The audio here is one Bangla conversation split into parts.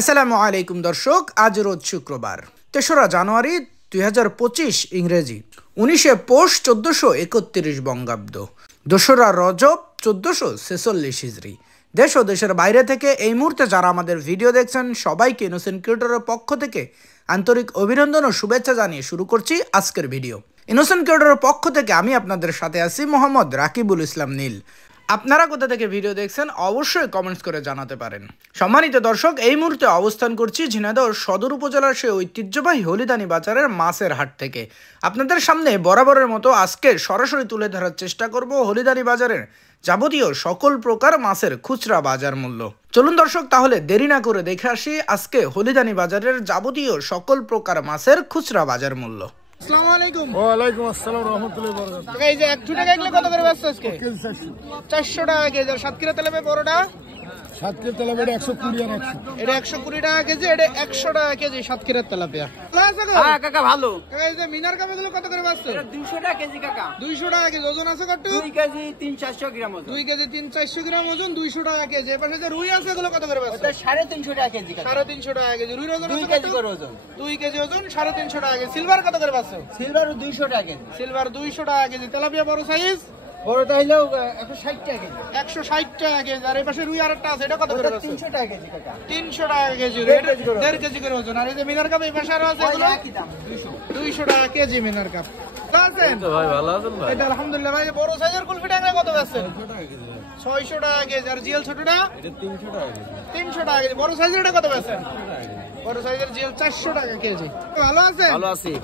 আসসালামু আলাইকুম দর্শক, আজ রোজ শুক্রবার ৩রা জানুয়ারি ২০২৫ ইংরেজি, ১৯শে পৌষ ১৪৩১ বঙ্গাব্দ, ২রা রজব ১৪৪৬ হিজরি। দেশ ও দেশের বাইরে থেকে এই মুহূর্তে যারা আমাদের ভিডিও দেখছেন সবাইকে ইনোসেন্ট ক্রিয়েটরের পক্ষ থেকে আন্তরিক অভিনন্দন ও শুভেচ্ছা জানিয়ে শুরু করছি আজকের ভিডিও। ইনোসেন্ট ক্রিয়েটরের পক্ষ থেকে আমি আপনাদের সাথে আছি মোহাম্মদ রাকিবুল ইসলাম নীল। আপনারা কোথা থেকে ভিডিও দেখছেন অবশ্যই কমেন্টস করে জানাতে পারেন। সম্মানিত দর্শক, এই মুহূর্তে অবস্থান করছি ঝিনাইদহ সদর উপজেলার সেই ঐতিহ্যবাহী হলিদানি বাজারের মাছের হাট থেকে। আপনাদের সামনে বরাবরের মতো আজকে সরাসরি তুলে ধরার চেষ্টা করব হলিদানি বাজারের যাবতীয় সকল প্রকার মাছের খুচরা বাজার মূল্য। চলুন দর্শক, তাহলে দেরি না করে দেখে আসি আজকে হলিদানি বাজারের যাবতীয় সকল প্রকার মাছের খুচরা বাজার মূল্য। আসসালামু আলাইকুম। ওয়া আলাইকুম আসসালাম ওয়া রাহমাতুল্লাহি ওয়া বারাকাতুহু। এই যে 1 টাকা এগুলো কত করে বেচছো আজকে? কেজি 400 টাকা কেজি। আর সাতক্ষীরা তেলাপিয়া বড়টা? সাতক্ষীরা তেলাপিয়া 120 আর 100। এটা 120 টাকা কেজি, এটা 100 টাকা কেজি সাতক্ষীরা তেলাপিয়া। হ্যাঁ কাকা ভালো। এই যে মিনার কাপগুলো কত করে বেচছো? এটা 200 টাকা কেজি কাকা। 200 টাকা কেজি। ওজন আছে কত? 2 কেজি 300-400 গ্রাম ওজন। 2 কেজি 300-400 গ্রাম ওজন, 200 টাকা কেজি। এর পাশে যে রুই আছে এগুলো কত করে বেচছো? এটা 350 টাকা কেজি কাকা। 350 টাকা কেজি। রুইর ওজন 2 আছে কেজি কত? করে ওজন। 2 কেজি ওজন, 350 টাকা কেজি। সিলভার কত করে বেচছো? সিলভার 200 টাকা কেজি। সিলভার 200 টাকা কেজি। তেলাপিয়া বড় সাইজ বড়টা হলো 160 টাকা কেজি। 160 টাকা কেজি। আর এই পাশে রুই আরেকটা আছে, এটা কত করে বেচছো? 300 টাকা কেজি কাকা। 300 টাকা কেজি। 1.5 কেজি করে ওজন। আর এই যে মিনার কাপ এই পাশে আরো আছে, এগুলো একই দাম 200। 200 টাকা কেজি মিনার কাপ। আছেন তো ভাই ভালো আছেন ভাই? এটা আলহামদুলিল্লাহ ভাই। বড় সাইজের কুলফি ট্যাংরা কত বেচছেন? 600 টাকা কেজি। আর জিএল ছোটটা? এটা 300 টাকা কেজি। 300 টাকা কেজি। বড় সাইজের এটা কত বেচছেন? বড় সাইজের জিএল 400 টাকা কেজি। ভালো আছেন? ভালো আছি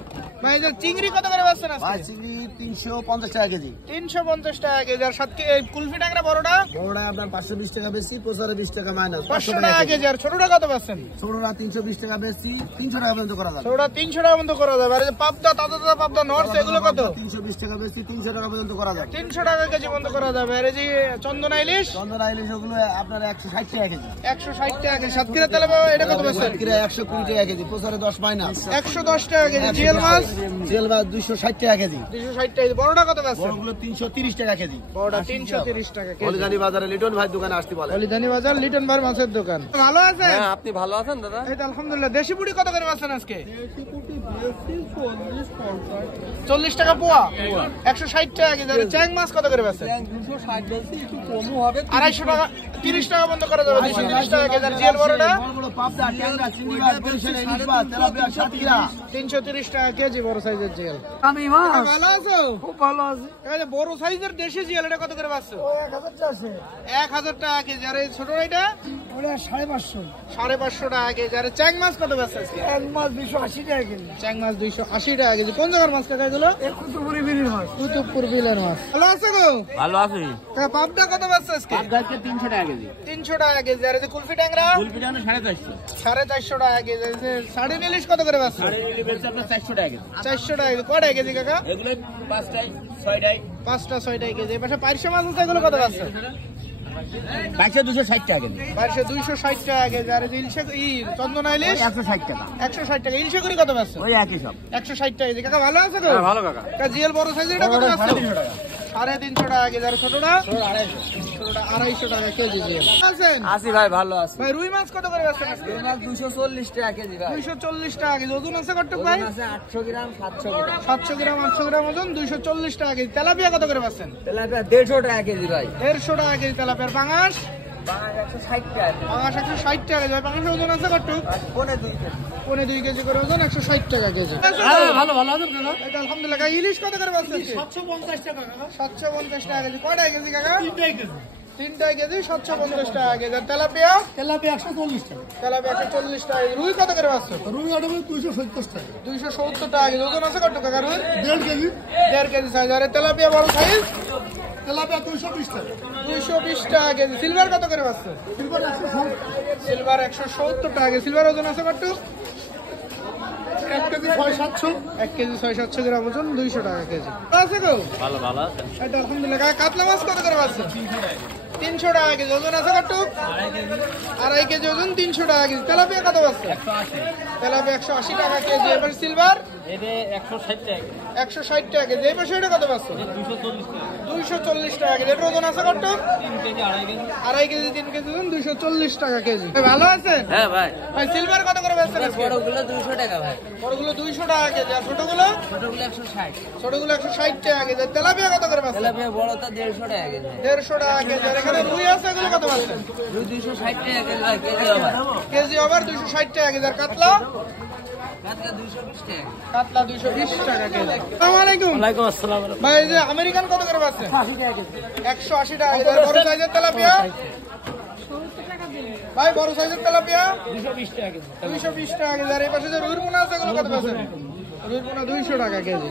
ভাই যে চিংড়ি কত করে বেচছেন ভাই। আজকে? চিংড়ি 350 টাকা কেজি। 350 টাকা কেজি। আর সাতকে এই কুলফি ট্যাংরা বড়টা? বড়টা আপনার 520 টাকা বেশি, প্রসারে 20 টাকা মাইনাস। 500 টাকা কেজি। আর ছোটটা কত বেচছেন? ছোটটা 320 টাকা বেশি, 300 টাকা পর্যন্ত করা যাবে। ছোটটা 300 টাকা পর্যন্ত করা যাবে। আর এই যে পাবদা, তাজা পাবদা নরস, এগুলো কত? 320 টাকা বেশি, 300 টাকা পর্যন্ত করা যাবে। 300 টাকা কেজি পর্যন্ত করা যাবে। আর এই যে চন্দনা ইলিশ? চন্দনা ইলিশ ওগুলো আপনার 160 টাকা কেজি। 160 টাকা কেজি। সাতক্ষীরা তেলে এটা কত বেচছেন? সাতক্ষীরা 120 টাকা কেজি, প্রসারে 10 মাইনাস। 110 টাকা কেজি। জিএল মাছ? জিএল মাছ 260 টাকা কেজি। 260 টাকা কেজি। বড়টা কত বেচছেন? বড়গুলো 330 টাকা কেজি। বড়টা 330 টাকা কেজি। হলিদানি বাজারে লিটন ভাই দোকানে আসতে বলে। হলিদানি বাজার লিটন ভাই মাছের দোকান। ভালো আছেন? হ্যাঁ, আপনি ভালো আছেন দাদা? এই তো আলহামদুলিল্লাহ। দেশি পুরি কত করে বেচছেন আজকে? 40 টাকা পোয়া। 160 টাকা কেজি। আর চ্যাং মাছ কত করে বেচছেন? 260 বেশি, একটু কমও হবে। 250 টাকা, 30 টাকা বন্ধ করা যাবে। 230 টাকা কেজি। আর জিএল বড়টা? বড় পাবদা, ট্যাংরা, চিংড়ি মাছ, বরিশাল ইলিশ মাছ, তেলাপিয়া, সাতক্ষীরা 330 টাকা কেজি বড় সাইজের জিএল। আমি মাছ ভালো আছো? খুব ভালো আছি। এই যে বড় সাইজের দেশি জিএল, এটা কত করে বেচছো? 1000 আছে। 1000 টাকা কেজি। আর এই ছোট এটা? ওটা 550। 550 টাকা কেজি। আর চ্যাং মাছ কত বেচছে আজকে? এক মাছ 280 টাকা কেজি। চ্যাং মাছ 280 টাকা কেজি। কোন জায়গার মাছ কাকা এগুলো? কুতুবপুরি বিলির মাছ। কুতুবপুর বিলের মাছ। ভালো আছে গো? ভালো আছি। পাবদা কত বেচছে আজকে? আজকে 300 টাকা কেজি। 300 টাকা কেজি। আর এই যে কুলফি ট্যাংরা? ফুলপি টাকা 450। 450 টাকা কেজি। এই যে সাড়ে ইলিশ কত করে বেচছে? আর ইলিশ বেচছে আপনার 400 টাকা কেজি। 400 টাকা কেজি। কয়টা কেজি কাকা? এগুলো 5টাই 6টাই 5টা 6টাই কেজি। এই পাশে পার্শে মাছ আছে, এগুলো কত বেচছে? বাইশে 260 টাকা কেজি। পার্শে 260 টাকা কেজি। আর এই যে ইলশে চন্দনা ইলিশ? 160 টাকা। 160 টাকা। ইলশে করি কত বেচছে? ওই একই সব। 160 টাকা কেজি। কাকা ভালো আছে গো? ভালো কাকা। কাকা জিএল বড় সাইজের এটা কত বেচছে? 350 টাকা। 350 টাকা কেজি। আর ছোটটা? ছোটটা 250 টাকা কেজি জিএল। আছেন? আছি ভাই, ভালো আছি। ভাই রুই মাছ কত করে বেচছেন আজকে? মাছ 240 টাকা কেজি ভাই। 240 টাকা কেজি। ওজন আছে কত ভাই? আছে 800 গ্রাম 700 গ্রাম। 700 গ্রাম 800 গ্রাম ওজন, 240 টাকা কেজি। তেলাপিয়া কত করে বেচছেন? তেলাপিয়া 150 টাকা কেজি ভাই। 150 টাকা কেজি তেলাপিয়ার। পাঙাশ? বাঙালি 160 টাকা। পাঙাশ 160 টাকা কেজি। ভাই পাঙাশের ওজন আছে কত? পনে 2 কেজি। পৌনে 2 কেজি করে ওজন, 160 টাকা কেজি। ভালো ভালো আছেন কাকা? এটা আলহামদুলিল্লাহ। কাকা ইলিশ কত করে বেচছেন? 750 টাকা কাকা। 750 টাকা কেজি। কয়টা কেজি কাকা? 3টাই কেজি। 3টা কেজি 750 টাকা কেজি। আর তেলাপিয়া? তেলাপিয়া 140 টাকা। তেলাপিয়া 140 টাকা কেজি। রুই কত করে বেচছেন? রুই আটা 270 টাকা। 270 টাকা কেজি। ওজন আছে কত কাকা রুই? 1.5 কেজি। 1.5 KG size. আর তেলাপিয়া বড় সাইজ? তেলাপিয়া 220 টাকা। 220 টাকা কেজি। সিলভার কত করে বেচছেন? সিলভার 170। সিলভার 170 টাকা কেজি। সিলভার ওজন আছে কত? 1 কেজি 600-700। 1 কেজি 600-700 গ্রাম ওজন, 200 টাকা কেজি। আছে গো? ভালো ভালো আছে। এটা আলহামদুলিল্লাহ। কাকা কাতলা মাছ কত করে বেচছেন? 300 টাকা কেজি। ওজন আছে কত? 2.5 কেজি ওজন, 300 টাকা কেজি। তেলাপিয়া কত আছে? 180 তেলাপিয়া 180 টাকা কেজি। এবার সিলভার এটা 160 টাকা 160 টাকা কেজি। এই পাশে এটা কত পাচ্ছে? 240 টাকা 240 টাকা কেজি। এটার ওজন আছে কত? 3 কেজি 2.5 কেজি 2.5 কেজি 3 কেজি ওজন, 240 টাকা কেজি। ভাই ভালো আছেন? হ্যাঁ ভাই ভাই সিলভার কত করে বেচছেন আজকে? বড়গুলো 200 টাকা ভাই বড়গুলো 200 টাকা কেজি, আর ছোটগুলো? ছোটগুলো 160 ছোটগুলো 160 টাকা কেজি। তেলাপিয়া কত করে বেচছেন? তেলাপিয়া বড়টা 150 টাকা কেজি 150 টাকা কেজি। আর এখানে রুই আছে, এগুলো কত পাচ্ছেন? 260 টাকা কেজি ভাই কেজি আবার কেজি আবার 260 টাকা কেজি। আর কাতলা? কাতলা 220 টাকা কাতলা 220 টাকা কেজি। আসসালামু আলাইকুম। ওয়ালাইকুম আসসালাম ভাই এই যে আমেরিকান কত করে পাচ্ছেন? 180 টাকা কেজি। আর বড় সাইজের তেলাপিয়া? ভাই বড় সাইজের তেলাপিয়া 220 টাকা কেজি 220 টাকা কেজি। আর এই পাশে যে রুইর পোনা আছে, এগুলো কত পাচ্ছেন? রুইর পোনা 200 টাকা কেজি।